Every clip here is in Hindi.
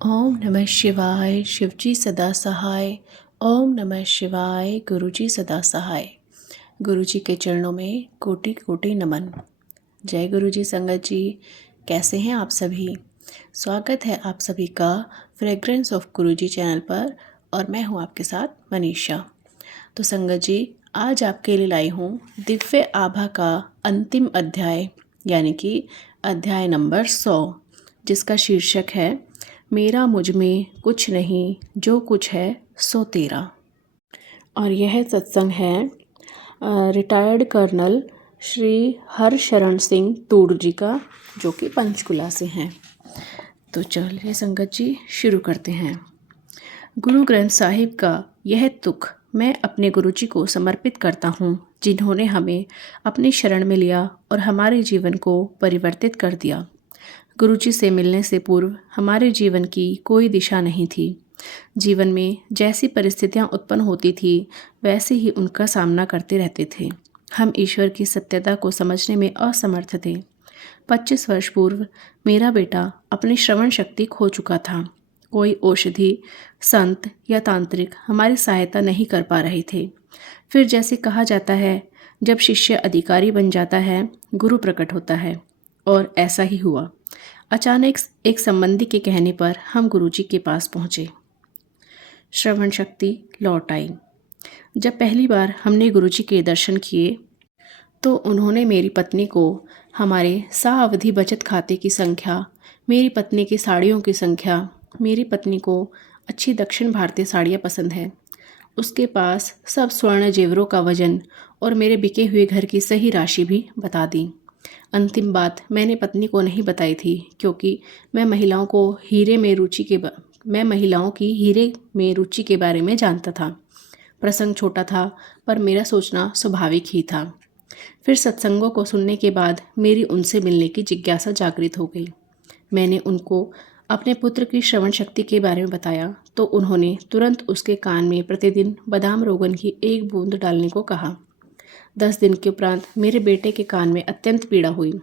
ओम नमः शिवाय। शिवजी सदा सहाय। ओम नमः शिवाय। गुरुजी सदा सहाय। गुरुजी के चरणों में कोटि कोटि नमन। जय गुरुजी। संगत जी, कैसे हैं आप सभी? स्वागत है आप सभी का फ्रेग्रेंस ऑफ गुरुजी चैनल पर और मैं हूं आपके साथ मनीषा। तो संगत जी, आज आपके लिए लाई हूं दिव्य आभा का अंतिम अध्याय, यानी कि अध्याय नंबर 100, जिसका शीर्षक है मेरा मुझ में कुछ नहीं, जो कुछ है सो तेरा। और यह सत्संग है रिटायर्ड कर्नल श्री हरशरण सिंह तूड़ जी का, जो कि पंचकुला से हैं। तो चलिए संगत जी, शुरू करते हैं। गुरु ग्रंथ साहिब का यह तुक मैं अपने गुरुजी को समर्पित करता हूँ, जिन्होंने हमें अपनी शरण में लिया और हमारे जीवन को परिवर्तित कर दिया। गुरुजी से मिलने से पूर्व हमारे जीवन की कोई दिशा नहीं थी। जीवन में जैसी परिस्थितियां उत्पन्न होती थी, वैसे ही उनका सामना करते रहते थे। हम ईश्वर की सत्यता को समझने में असमर्थ थे। 25 वर्ष पूर्व मेरा बेटा अपनी श्रवण शक्ति खो चुका था। कोई औषधि, संत या तांत्रिक हमारी सहायता नहीं कर पा रहे थे। फिर जैसे कहा जाता है, जब शिष्य अधिकारी बन जाता है, गुरु प्रकट होता है, और ऐसा ही हुआ। अचानक एक संबंधी के कहने पर हम गुरुजी के पास पहुँचे। श्रवण शक्ति लौट आई। जब पहली बार हमने गुरुजी के दर्शन किए तो उन्होंने मेरी पत्नी को हमारे सावधि बचत खाते की संख्या, मेरी पत्नी की साड़ियों की संख्या, मेरी पत्नी को अच्छी दक्षिण भारतीय साड़ियाँ पसंद है, उसके पास सब स्वर्ण जेवरों का वजन और मेरे बिके हुए घर की सही राशि भी बता दी। अंतिम बात मैंने पत्नी को नहीं बताई थी, क्योंकि मैं महिलाओं की हीरे में रुचि के बारे में जानता था। प्रसंग छोटा था, पर मेरा सोचना स्वाभाविक ही था। फिर सत्संगों को सुनने के बाद मेरी उनसे मिलने की जिज्ञासा जागृत हो गई। मैंने उनको अपने पुत्र की श्रवण शक्ति के बारे में बताया तो उन्होंने तुरंत उसके कान में प्रतिदिन बादाम रोगन की 1 बूंद डालने को कहा। 10 दिन के उपरांत मेरे बेटे के कान में अत्यंत पीड़ा हुई।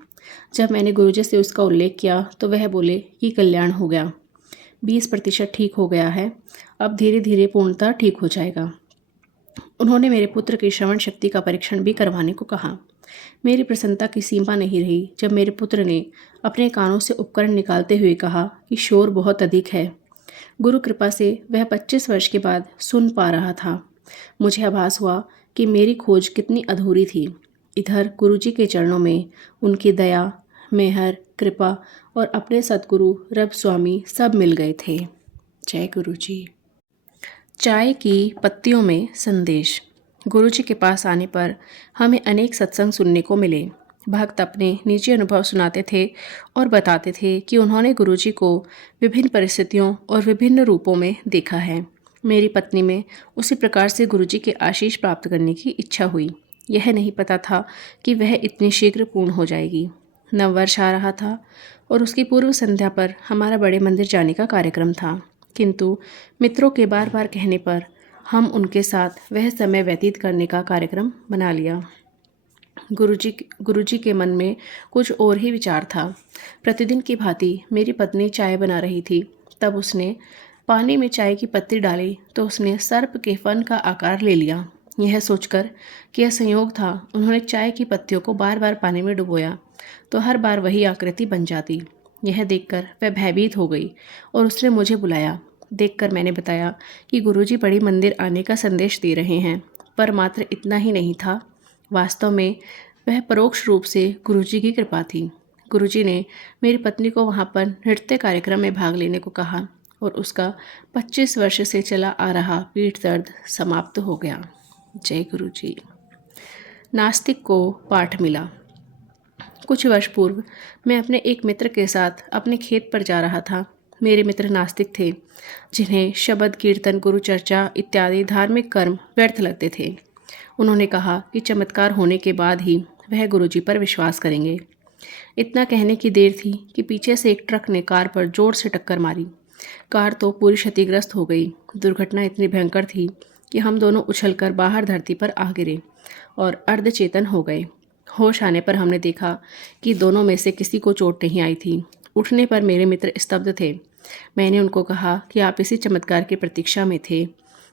जब मैंने गुरुजी से उसका उल्लेख किया तो वह बोले कि कल्याण हो गया, 20% ठीक हो गया है, अब धीरे धीरे पूर्णतः ठीक हो जाएगा। उन्होंने मेरे पुत्र की श्रवण शक्ति का परीक्षण भी करवाने को कहा। मेरी प्रसन्नता की सीमा नहीं रही जब मेरे पुत्र ने अपने कानों से उपकरण निकालते हुए कहा कि शोर बहुत अधिक है। गुरु कृपा से वह 25 वर्ष के बाद सुन पा रहा था। मुझे आभास हुआ कि मेरी खोज कितनी अधूरी थी। इधर गुरुजी के चरणों में उनकी दया, मेहर, कृपा और अपने सतगुरु रब स्वामी सब मिल गए थे। जय गुरुजी। चाय की पत्तियों में संदेश। गुरुजी के पास आने पर हमें अनेक सत्संग सुनने को मिले। भक्त अपने निजी अनुभव सुनाते थे और बताते थे कि उन्होंने गुरुजी को विभिन्न परिस्थितियों और विभिन्न रूपों में देखा है। मेरी पत्नी में उसी प्रकार से गुरुजी के आशीष प्राप्त करने की इच्छा हुई। यह नहीं पता था कि वह इतनी शीघ्र पूर्ण हो जाएगी। नववर्ष आ रहा था और उसकी पूर्व संध्या पर हमारा बड़े मंदिर जाने का कार्यक्रम था, किंतु मित्रों के बार बार कहने पर हम उनके साथ वह समय व्यतीत करने का कार्यक्रम बना लिया। गुरुजी के मन में कुछ और ही विचार था। प्रतिदिन की भांति मेरी पत्नी चाय बना रही थी। तब उसने पानी में चाय की पत्ती डाली तो उसने सर्प के फन का आकार ले लिया। यह सोचकर कि यह संयोग था, उन्होंने चाय की पत्तियों को बार बार पानी में डुबोया तो हर बार वही आकृति बन जाती। यह देखकर वह भयभीत हो गई और उसने मुझे बुलाया। देखकर मैंने बताया कि गुरुजी बड़ी मंदिर आने का संदेश दे रहे हैं, पर मात्र इतना ही नहीं था। वास्तव में वह परोक्ष रूप से गुरुजी की कृपा थी। गुरुजी ने मेरी पत्नी को वहाँ पर नृत्य कार्यक्रम में भाग लेने को कहा और उसका 25 वर्ष से चला आ रहा पीठ दर्द समाप्त हो गया। जय गुरुजी। नास्तिक को पाठ मिला। कुछ वर्ष पूर्व मैं अपने एक मित्र के साथ अपने खेत पर जा रहा था। मेरे मित्र नास्तिक थे, जिन्हें शब्द कीर्तन, गुरु चर्चा इत्यादि धार्मिक कर्म व्यर्थ लगते थे। उन्होंने कहा कि चमत्कार होने के बाद ही वह गुरुजी पर विश्वास करेंगे। इतना कहने की देर थी कि पीछे से एक ट्रक ने कार पर जोर से टक्कर मारी। कार तो पूरी क्षतिग्रस्त हो गई। दुर्घटना इतनी भयंकर थी कि हम दोनों उछलकर बाहर धरती पर आ गिरे और अर्धचेतन हो गए। होश आने पर हमने देखा कि दोनों में से किसी को चोट नहीं आई थी। उठने पर मेरे मित्र स्तब्ध थे। मैंने उनको कहा कि आप इसी चमत्कार की प्रतीक्षा में थे।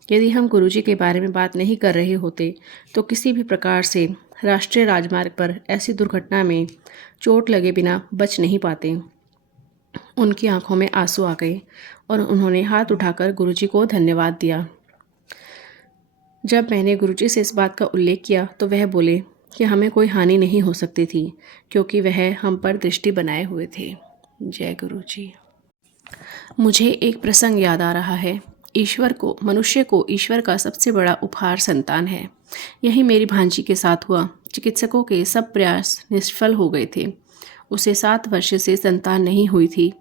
यदि हम गुरुजी के बारे में बात नहीं कर रहे होते तो किसी भी प्रकार से राष्ट्रीय राजमार्ग पर ऐसी दुर्घटना में चोट लगे बिना बच नहीं पाते। उनकी आंखों में आंसू आ गए और उन्होंने हाथ उठाकर गुरुजी को धन्यवाद दिया। जब मैंने गुरुजी से इस बात का उल्लेख किया तो वह बोले कि हमें कोई हानि नहीं हो सकती थी क्योंकि वह हम पर दृष्टि बनाए हुए थे। जय गुरुजी। मुझे एक प्रसंग याद आ रहा है। मनुष्य को ईश्वर का सबसे बड़ा उपहार संतान है। यही मेरी भांजी के साथ हुआ। चिकित्सकों के सब प्रयास निष्फल हो गए थे। उसे 7 वर्ष से संतान नहीं हुई थी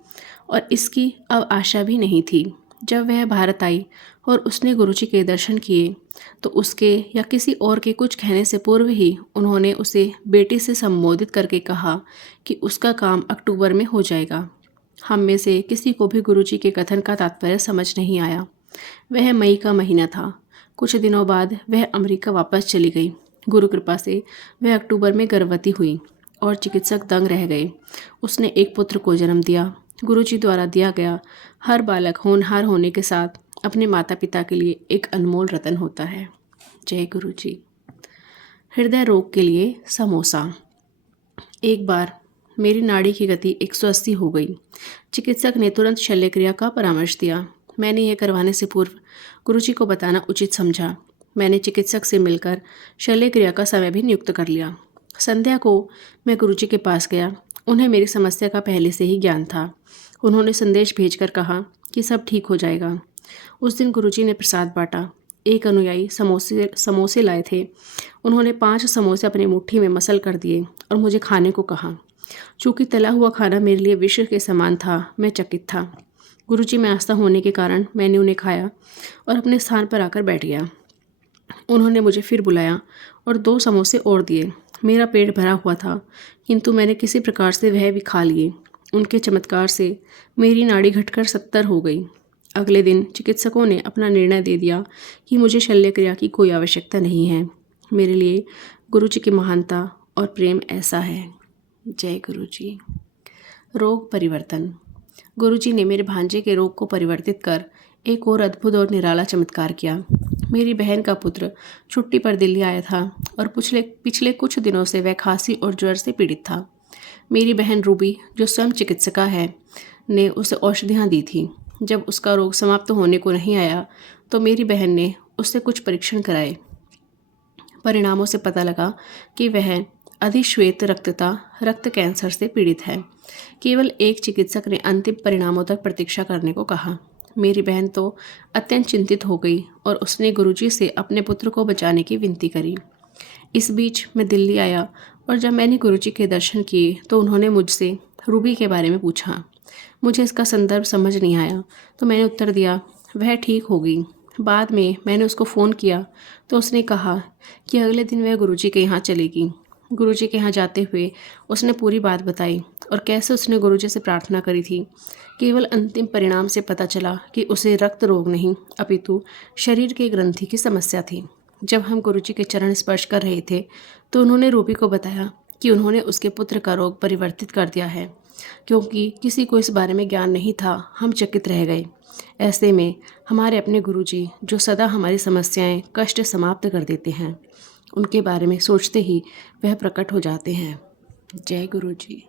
और इसकी अब आशा भी नहीं थी। जब वह भारत आई और उसने गुरुजी के दर्शन किए तो उसके या किसी और के कुछ कहने से पूर्व ही उन्होंने उसे बेटी से संबोधित करके कहा कि उसका काम अक्टूबर में हो जाएगा। हम में से किसी को भी गुरुजी के कथन का तात्पर्य समझ नहीं आया। वह मई का महीना था। कुछ दिनों बाद वह अमेरिका वापस चली गई। गुरु कृपा से वह अक्टूबर में गर्भवती हुई और चिकित्सक दंग रह गए। उसने एक पुत्र को जन्म दिया। गुरुजी द्वारा दिया गया हर बालक होनहार होने के साथ अपने माता पिता के लिए एक अनमोल रतन होता है। जय गुरुजी। हृदय रोग के लिए समोसा। एक बार मेरी नाड़ी की गति 180 हो गई। चिकित्सक ने तुरंत शल्यक्रिया का परामर्श दिया। मैंने यह करवाने से पूर्व गुरुजी को बताना उचित समझा। मैंने चिकित्सक से मिलकर शल्यक्रिया का समय भी नियुक्त कर लिया। संध्या को मैं गुरुजी के पास गया। उन्हें मेरी समस्या का पहले से ही ज्ञान था। उन्होंने संदेश भेजकर कहा कि सब ठीक हो जाएगा। उस दिन गुरुजी ने प्रसाद बांटा। एक अनुयायी समोसे लाए थे। उन्होंने 5 समोसे अपनी मुट्ठी में मसल कर दिए और मुझे खाने को कहा। चूँकि तला हुआ खाना मेरे लिए विष के समान था, मैं चकित था। गुरुजी में आस्था होने के कारण मैंने उन्हें खाया और अपने स्थान पर आकर बैठ गया। उन्होंने मुझे फिर बुलाया और 2 समोसे और दिए। मेरा पेट भरा हुआ था, किंतु मैंने किसी प्रकार से वह भी खा लिए। उनके चमत्कार से मेरी नाड़ी घटकर 70 हो गई। अगले दिन चिकित्सकों ने अपना निर्णय दे दिया कि मुझे शल्यक्रिया की कोई आवश्यकता नहीं है। मेरे लिए गुरुजी की महानता और प्रेम ऐसा है। जय गुरुजी। रोग परिवर्तन। गुरुजी ने मेरे भांजे के रोग को परिवर्तित कर एक और अद्भुत और निराला चमत्कार किया। मेरी बहन का पुत्र छुट्टी पर दिल्ली आया था और पिछले कुछ दिनों से वह खांसी और ज्वर से पीड़ित था। मेरी बहन रूबी, जो स्वयं चिकित्सिका है, ने उसे औषधियाँ दी थी। जब उसका रोग समाप्त होने को नहीं आया तो मेरी बहन ने उससे कुछ परीक्षण कराए। परिणामों से पता लगा कि वह अधिश्वेत रक्त कैंसर से पीड़ित है। केवल एक चिकित्सक ने अंतिम परिणामों तक प्रतीक्षा करने को कहा। मेरी बहन तो अत्यंत चिंतित हो गई और उसने गुरुजी से अपने पुत्र को बचाने की विनती करी। इस बीच मैं दिल्ली आया और जब मैंने गुरुजी के दर्शन किए तो उन्होंने मुझसे रूबी के बारे में पूछा। मुझे इसका संदर्भ समझ नहीं आया तो मैंने उत्तर दिया, वह ठीक होगी। बाद में मैंने उसको फ़ोन किया तो उसने कहा कि अगले दिन वह गुरुजी के यहाँ चलेगी। गुरुजी के यहाँ जाते हुए उसने पूरी बात बताई और कैसे उसने गुरुजी से प्रार्थना करी थी। केवल अंतिम परिणाम से पता चला कि उसे रक्त रोग नहीं अपितु शरीर के ग्रंथि की समस्या थी। जब हम गुरुजी के चरण स्पर्श कर रहे थे तो उन्होंने रूबी को बताया कि उन्होंने उसके पुत्र का रोग परिवर्तित कर दिया है। क्योंकि किसी को इस बारे में ज्ञान नहीं था, हम चकित रह गए। ऐसे में हमारे अपने गुरुजी, जो सदा हमारी समस्याएं कष्ट समाप्त कर देते हैं, उनके बारे में सोचते ही वह प्रकट हो जाते हैं। जय गुरुजी।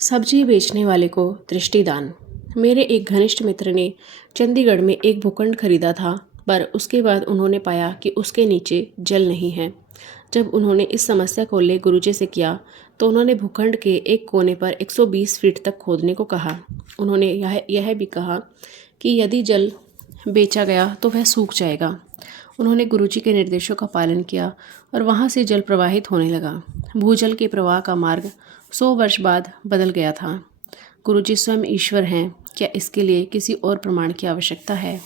सब्जी बेचने वाले को दृष्टिदान। मेरे एक घनिष्ठ मित्र ने चंडीगढ़ में एक भूखंड खरीदा था, पर उसके बाद उन्होंने पाया कि उसके नीचे जल नहीं है। जब उन्होंने इस समस्या को ले गुरुजी से किया तो उन्होंने भूखंड के एक कोने पर 120 फीट तक खोदने को कहा। उन्होंने यह भी कहा कि यदि जल बेचा गया तो वह सूख जाएगा। उन्होंने गुरुजी के निर्देशों का पालन किया और वहाँ से जल प्रवाहित होने लगा। भूजल के प्रवाह का मार्ग 100 वर्ष बाद बदल गया था। गुरुजी स्वयं ईश्वर हैं, क्या इसके लिए किसी और प्रमाण की आवश्यकता है?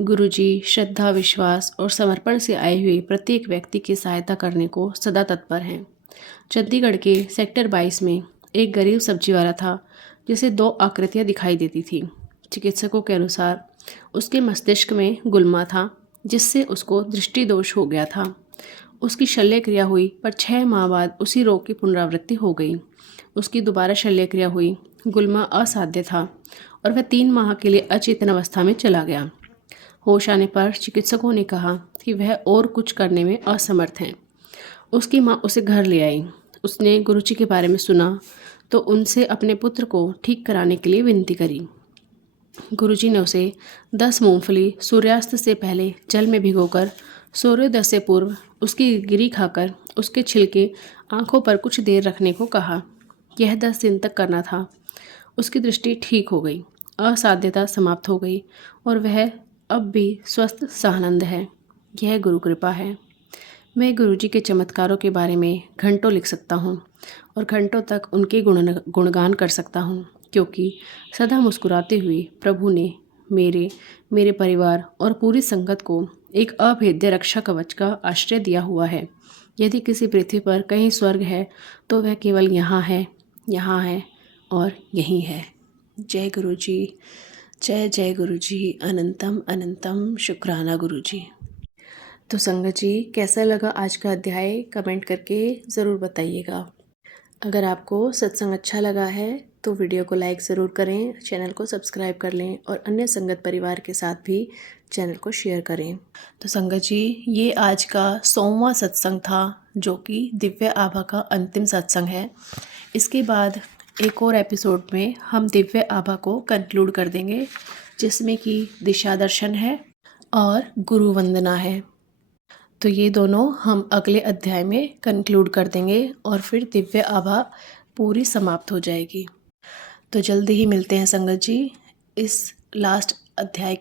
गुरुजी श्रद्धा, विश्वास और समर्पण से आए हुए प्रत्येक व्यक्ति की सहायता करने को सदा तत्पर हैं। चंडीगढ़ के सेक्टर 22 में एक गरीब सब्जी वाला था जिसे 2 आकृतियाँ दिखाई देती थी। चिकित्सकों के अनुसार उसके मस्तिष्क में गुल्मा था, जिससे उसको दृष्टि दोष हो गया था। उसकी शल्य क्रिया हुई, पर 6 माह बाद उसी रोग की पुनरावृत्ति हो गई। उसकी दोबारा शल्यक्रिया हुई। गुल्मा असाध्य था और वह 3 माह के लिए अचेतन अवस्था में चला गया। होश आने पर चिकित्सकों ने कहा कि वह और कुछ करने में असमर्थ हैं। उसकी माँ उसे घर ले आई। उसने गुरुजी के बारे में सुना तो उनसे अपने पुत्र को ठीक कराने के लिए विनती करी। गुरुजी ने उसे 10 मूंगफली सूर्यास्त से पहले जल में भिगोकर सूर्योदय से पूर्व उसकी गिरी खाकर उसके छिलके आंखों पर कुछ देर रखने को कहा। यह 10 दिन तक करना था। उसकी दृष्टि ठीक हो गई, असाध्यता समाप्त हो गई और वह अब भी स्वस्थ सानंद है। यह गुरु कृपा है। मैं गुरुजी के चमत्कारों के बारे में घंटों लिख सकता हूँ और घंटों तक उनके गुणगान कर सकता हूँ, क्योंकि सदा मुस्कुराते हुए प्रभु ने मेरे परिवार और पूरी संगत को एक अभेद्य रक्षा कवच का आश्रय दिया हुआ है। यदि किसी पृथ्वी पर कहीं स्वर्ग है तो वह केवल यहाँ है और यहीं है। जय गुरुजी, जय जय गुरुजी, अनंतम अनंतम शुक्राना गुरुजी। तो संगत जी, कैसा लगा आज का अध्याय कमेंट करके ज़रूर बताइएगा। अगर आपको सत्संग अच्छा लगा है तो वीडियो को लाइक ज़रूर करें, चैनल को सब्सक्राइब कर लें और अन्य संगत परिवार के साथ भी चैनल को शेयर करें। तो संगत जी, ये आज का 100वां सत्संग था, जो कि दिव्य आभा का अंतिम सत्संग है। इसके बाद एक और एपिसोड में हम दिव्य आभा को कंक्लूड कर देंगे, जिसमें कि दिशा दर्शन है और गुरु वंदना है। तो ये दोनों हम अगले अध्याय में कंक्लूड कर देंगे और फिर दिव्य आभा पूरी समाप्त हो जाएगी। तो जल्दी ही मिलते हैं संगत जी इस लास्ट अध्याय